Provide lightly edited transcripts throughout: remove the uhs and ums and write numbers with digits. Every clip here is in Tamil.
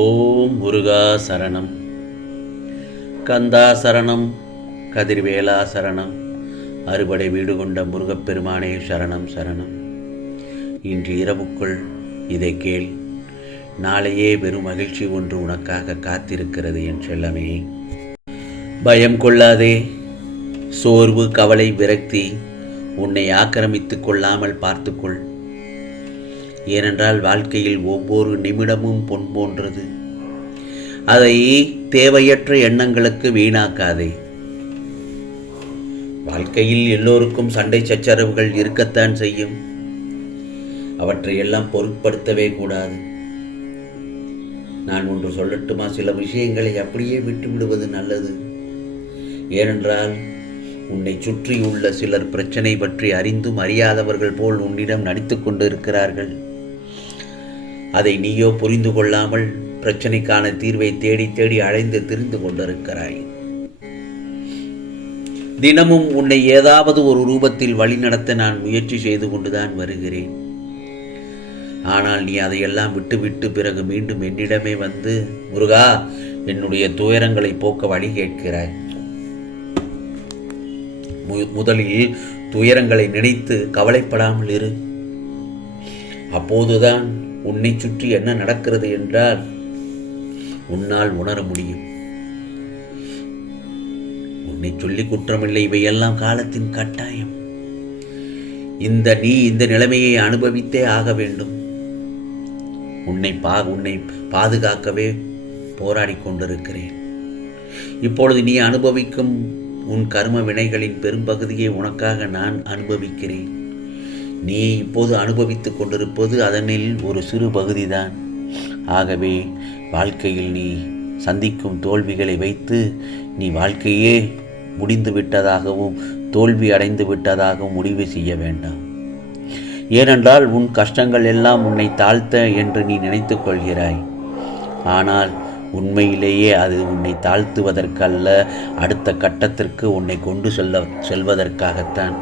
ஓம் முருகா சரணம், கந்தா சரணம், கதிர்வேலா சரணம், அறுபடை வீடு கொண்ட முருகப்பெருமானே சரணம் சரணம். இன்று இரவுக்குள் இதை கேள். நாளையே வெறும் மகிழ்ச்சி ஒன்று உனக்காக காத்திருக்கிறது என் செல்லமே. பயம் கொள்ளாதே. சோர்வு, கவலை, விரக்தி உன்னை ஆக்கிரமித்து கொள்ளாமல் பார்த்துக்கொள். ஏனென்றால் வாழ்க்கையில் ஒவ்வொரு நிமிடமும் பொன் போன்றது. அதை தேவையற்ற எண்ணங்களுக்கு வீணாக்காதே. வாழ்க்கையில் எல்லோருக்கும் சண்டை சச்சரவுகள் இருக்கத்தான் செய்யும். அவற்றை எல்லாம் பொருட்படுத்தவே கூடாது. நான் ஒன்று சொல்லட்டுமா? சில விஷயங்களை அப்படியே விட்டுவிடுவது நல்லது. ஏனென்றால் உன்னை சுற்றியுள்ள சிலர் பிரச்சனை பற்றி அறிந்தும் அறியாதவர்கள் போல் உன்னிடம் நடித்து கொண்டு இருக்கிறார்கள். அதை நீயோ புரிந்து கொள்ளாமல் பிரச்சனைக்கான தீர்வை தேடி தேடி அலைந்து திரிந்து கொண்டிருக்கிறாய். தினமும் உன்னை ஏதாவது ஒரு ரூபத்தில் வழிநடத்த நான் முயற்சி செய்து கொண்டுதான் வருகிறேன். ஆனால் நீ அதையெல்லாம் விட்டுவிட்டு பிறகு மீண்டும் என்னிடமே வந்து, முருகா, என்னுடைய துயரங்களை போக்க வழி கேட்கிறாய். முதலில் துயரங்களை நினைத்து கவலைப்படாமல் இரு. அப்போதுதான் உன்னை சுற்றி என்ன நடக்கிறது என்றால் உன்னால் உணர முடியும். உன்னை சொல்லி குற்றமில்லை, இவையெல்லாம் காலத்தின் கட்டாயம். நீ இந்த நிலைமையை அனுபவித்தே ஆக வேண்டும். உன்னை பாதுகாக்கவே போராடி கொண்டிருக்கிறேன். இப்பொழுது நீ அனுபவிக்கும் உன் கர்ம வினைகளின் பெரும்பகுதியை உனக்காக நான் அனுபவிக்கிறேன். நீ இப்போது அனுபவித்துக் கொண்டிருப்பது அதனில் ஒரு சிறு பகுதிதான். ஆகவே வாழ்க்கையில் நீ சந்திக்கும் தோல்விகளை வைத்து நீ வாழ்க்கையே முடிந்து விட்டதாகவும் தோல்வி அடைந்து விட்டதாகவும் முடிவு செய்ய வேண்டாம். ஏனென்றால் உன் கஷ்டங்கள் எல்லாம் உன்னை தாழ்த்த என்று நீ நினைத்து கொள்கிறாய். ஆனால் உண்மையிலேயே அது உன்னை தாழ்த்துவதற்கல்ல, அடுத்த கட்டத்திற்கு உன்னை கொண்டு செல்வதற்காகத்தான்.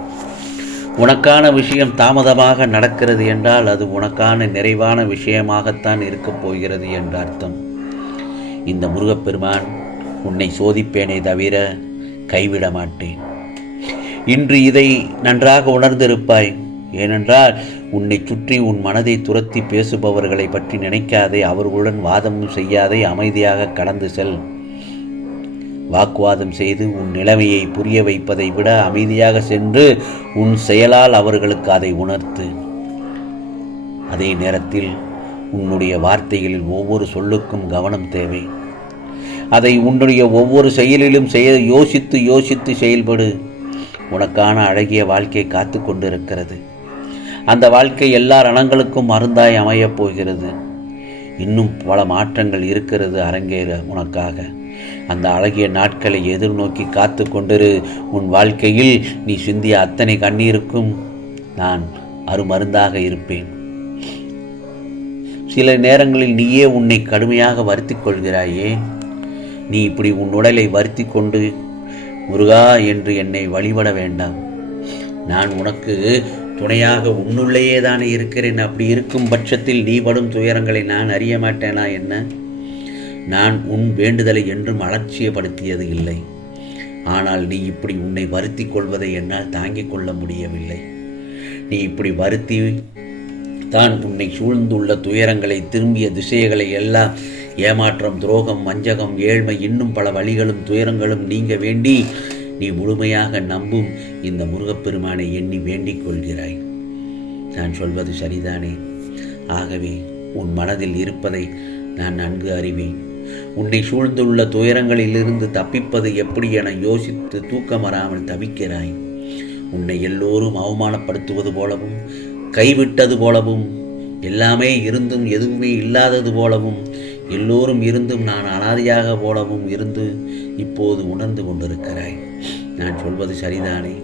உனக்கான விஷயம் தாமதமாக நடக்கிறது என்றால் அது உனக்கான நிறைவான விஷயமாகத்தான் இருக்கப் போகிறது என்ற அர்த்தம். இந்த முருகப்பெருமான் உன்னை சோதிப்பேனே தவிர கைவிட மாட்டேன். இன்று இதை நன்றாக உணர்ந்திருப்பாய். ஏனென்றால் உன்னை சுற்றி உன் மனதை துரத்தி பேசுபவர்களை பற்றி நினைக்காதே. அவர்களுடன் வாதமும் செய்யாதே. அமைதியாக கடந்து செல். வாக்குவாதம் செய்து உன் நிலைமையை புரிய வைப்பதை விட அமைதியாக சென்று உன் செயலால் அவர்களுக்கு அதை உணர்த்து. அதே நேரத்தில் உன்னுடைய வார்த்தைகளில் ஒவ்வொரு சொல்லுக்கும் கவனம் தேவை. அதை உன்னுடைய ஒவ்வொரு செயலிலும் யோசித்து செயல்படு. உனக்கான அழகிய வாழ்க்கை காத்து கொண்டிருக்கிறது. அந்த வாழ்க்கை எல்லா ரணங்களுக்கும் மருந்தாய் அமையப் போகிறது. இன்னும் பல மாற்றங்கள் இருக்கிறது அரங்கேற உனக்காக. அந்த அழகிய நாட்களை எதிர்நோக்கி காத்து கொண்டிரு. உன் வாழ்க்கையில் நீ சிந்திய அத்தனை கண்ணீருக்கும் நான் அருமருந்தாக இருப்பேன். சில நேரங்களில் நீயே உன்னை கடுமையாக வருத்தி கொள்கிறாயே. நீ இப்படி உன் உடலை வருத்தி கொண்டு முருகா என்று என்னை வழிபட வேண்டாம். நான் உனக்கு துணையாக உன்னுள்ளேயே தானே இருக்கிறேன். அப்படி இருக்கும் பட்சத்தில் நீ படும் துயரங்களை நான் அறிய மாட்டேனா என்ன? நான் உன் வேண்டுதலை என்றும் அலட்சியப்படுத்தியது இல்லை. ஆனால் நீ இப்படி உன்னை வருத்தி கொள்வதை என்னால் தாங்கிக் கொள்ள முடியவில்லை. நீ இப்படி வருத்தி தான் உன்னை சூழ்ந்துள்ள துயரங்களை, திரும்பிய திசைகளை எல்லாம், ஏமாற்றம், துரோகம், வஞ்சகம், ஏழ்மை, இன்னும் பல வழிகளும் துயரங்களும் நீங்க வேண்டி நீ முழுமையாக நம்பும் இந்த முருகப்பெருமானை எண்ணி வேண்டிக் கொள்கிறாய். நான் சொல்வது சரிதானே? ஆகவே உன் மனதில் இருப்பதை நான் நன்கு அறிவேன். உன்னை சூழ்ந்துள்ள துயரங்களிலிருந்து தப்பிப்பது எப்படி என யோசித்து தூக்கம் வராமல் தவிக்கிறாய். உன்னை எல்லோரும் அவமானப்படுத்துவது போலவும், கைவிட்டது போலவும், எல்லாமே இருந்தும் எதுவுமே இல்லாதது போலவும், எல்லோரும் இருந்தும் நான் அனாதையாக போலவும் இருந்து இப்போது உணர்ந்து கொண்டிருக்கிறாய். நான் சொல்வது சரிதானே?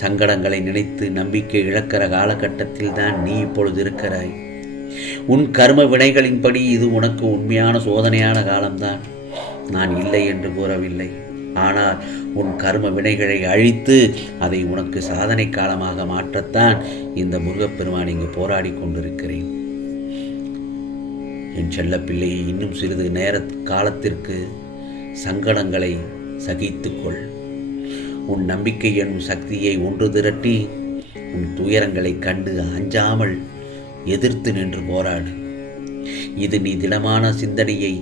சங்கடங்களை நினைத்து நம்பிக்கை இழக்கிற காலகட்டத்தில் தான் நீ இப்பொழுது இருக்கிறாய். உன் கர்ம வினைகளின்படி இது உனக்கு உண்மையான சோதனையான காலம்தான். நான் இல்லை என்று கூறவில்லை. ஆனால் உன் கர்ம வினைகளை அழித்து அதை உனக்கு சாதனை காலமாக மாற்றத்தான் இந்த முருகப்பெருமான் இங்கு போராடி கொண்டிருக்கிறேன். என் செல்லப்பிள்ளையை இன்னும் சிறிது நேர காலத்திற்கு சங்கடங்களை சகித்துக்கொள். உன் நம்பிக்கை எனும் சக்தியை ஒன்று திரட்டி உன் துயரங்களை கண்டு அஞ்சாமல் எதிர்த்து நின்று போராடு. இது நீ திடமான சிந்தனையை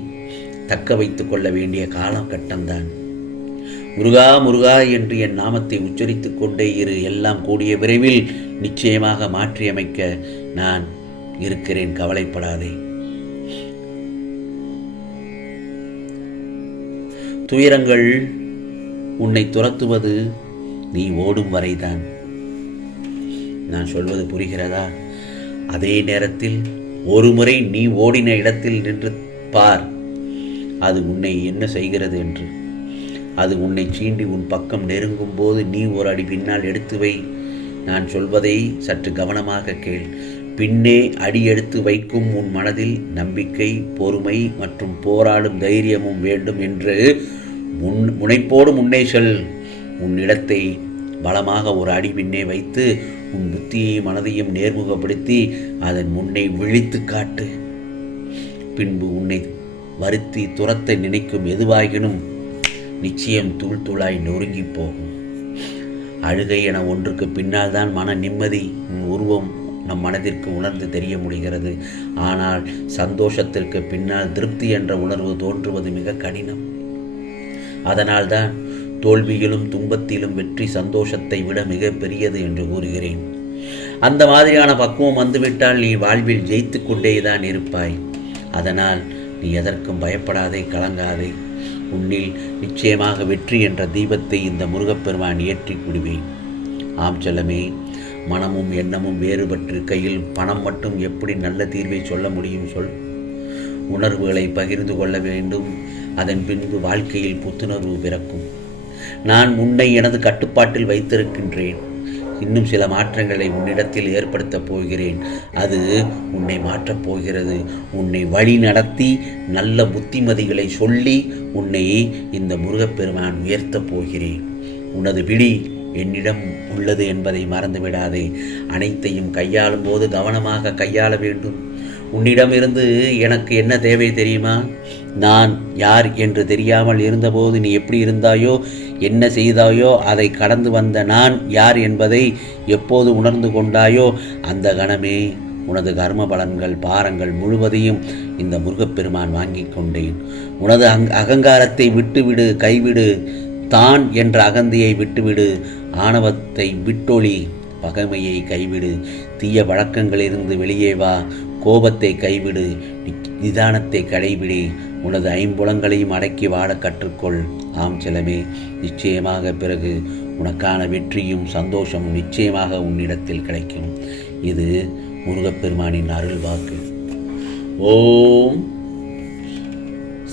தக்க வைத்து கொள்ள வேண்டிய காலகட்டம்தான். முருகா முருகா என்று என் நாமத்தை உச்சரித்துக் கொண்டே இரு. எல்லாம் கூடிய விரைவில் நிச்சயமாக மாற்றியமைக்க நான் இருக்கிறேன், கவலைப்படாதே. துயரங்கள் உன்னை துரத்துவது நீ ஓடும் வரைதான். நான் சொல்வது புரிகிறதா? அதே நேரத்தில் ஒரு முறை நீ ஓடின இடத்தில் நின்று பார், அது உன்னை என்ன செய்கிறது என்று. அது உன்னை சீண்டி உன் பக்கம் நெருங்கும் போது நீ ஒரு அடி பின்னால் எடுத்து வை. நான் சொல்வதை சற்று கவனமாக கேள். பின்னே அடி எடுத்து வைக்கும் உன் மனதில் நம்பிக்கை, பொறுமை மற்றும் போராடும் தைரியமும் வேண்டும் என்று முனைப்போடு முன்னே செல். உன் இடத்தை பலமாக ஒரு அடி பின்னே வைத்து உன் புத்தியையும் மனதையும் நேர்முகப்படுத்தி அதன் முன்னே விழித்து காட்டு. பின்பு உன்னை வருத்தி துரத்த நினைக்கும் எதுவாகினும் நிச்சயம் தூள் தூளாய் நொறுங்கி போகும். அழுகை என ஒன்றுக்கு பின்னால் தான் மன நிம்மதி உருவம் நம் மனதிற்கு உணர்ந்து தெரிய முடிகிறது. ஆனால் சந்தோஷத்திற்கு பின்னால் திருப்தி என்ற உணர்வு தோன்றுவது மிக கடினம். அதனால்தான் தோல்வியிலும் துன்பத்திலும் வெற்றி சந்தோஷத்தை விட மிக பெரியது என்று கூறுகிறேன். அந்த மாதிரியான பக்குவம் வந்துவிட்டால் நீ வாழ்வில் ஜெயித்து கொண்டேதான் இருப்பாய். அதனால் நீ எதற்கும் பயப்படாதே, கலங்காதே. உன்னில் நிச்சயமாக வெற்றி என்ற தீபத்தை இந்த முருகப்பெருமான் ஏற்றி குடிவேன். ஆம் செல்லமே, மனமும் எண்ணமும் வேறுபட்டிருக்கையில் பணம் மட்டும் எப்படி நல்ல தீர்வை சொல்ல முடியும் சொல். உணர்வுகளை பகிர்ந்து கொள்ள வேண்டும். அதன் பின்பு வாழ்க்கையில் புத்துணர்வு பிறக்கும். நான் உன்னை எனது கட்டுப்பாட்டில் வைத்திருக்கின்றேன். இன்னும் சில மாற்றங்களை உன்னிடத்தில் ஏற்படுத்தப் போகிறேன். அது உன்னை மாற்றப் போகிறது. உன்னை வழி நடத்தி நல்ல புத்திமதிகளை சொல்லி உன்னை இந்த முருகப்பெருமான் உயர்த்தப் போகிறேன். உனது விழி என்னிடம் உள்ளது என்பதை மறந்துவிடாதே. அனைத்தையும் கையாளும் போது கவனமாக கையாள வேண்டும். உன்னிடமிருந்து எனக்கு என்ன தேவை தெரியுமா? நான் யார் என்று தெரியாமல் இருந்தபோது நீ எப்படி இருந்தாயோ, என்ன செய்தாயோ, அதை கடந்து வந்த நான் யார் என்பதை எப்போது உணர்ந்து கொண்டாயோ அந்த கணமே உனது கர்ம பலன்கள் பாரங்கள் முழுவதையும் இந்த முருகப்பெருமான் வாங்கி கொண்டேன். உனது அகங்காரத்தை விட்டுவிடு, கைவிடு. தான் என்ற அகந்தையை விட்டுவிடு. ஆணவத்தை விட்டொளி. பகைமையை கைவிடு. தீய வழக்கங்களிலிருந்து வெளியே வா. கோபத்தை கைவிடு. நிதானத்தை கடைபிடி. உனது ஐம்புலங்களையும் அடக்கி வாழ கற்றுக்கொள். ஆம் செல்லமே, நிச்சயமாக பிறகு உனக்கான வெற்றியும் சந்தோஷமும் நிச்சயமாக உன்னிடத்தில் கிடைக்கும். இது முருகப்பெருமானின் அருள் வாக்கு. ஓம்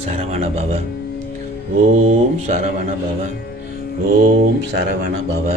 சரவண பவ. ஓம் சரவண பவ. ஓம் சரவண பவ.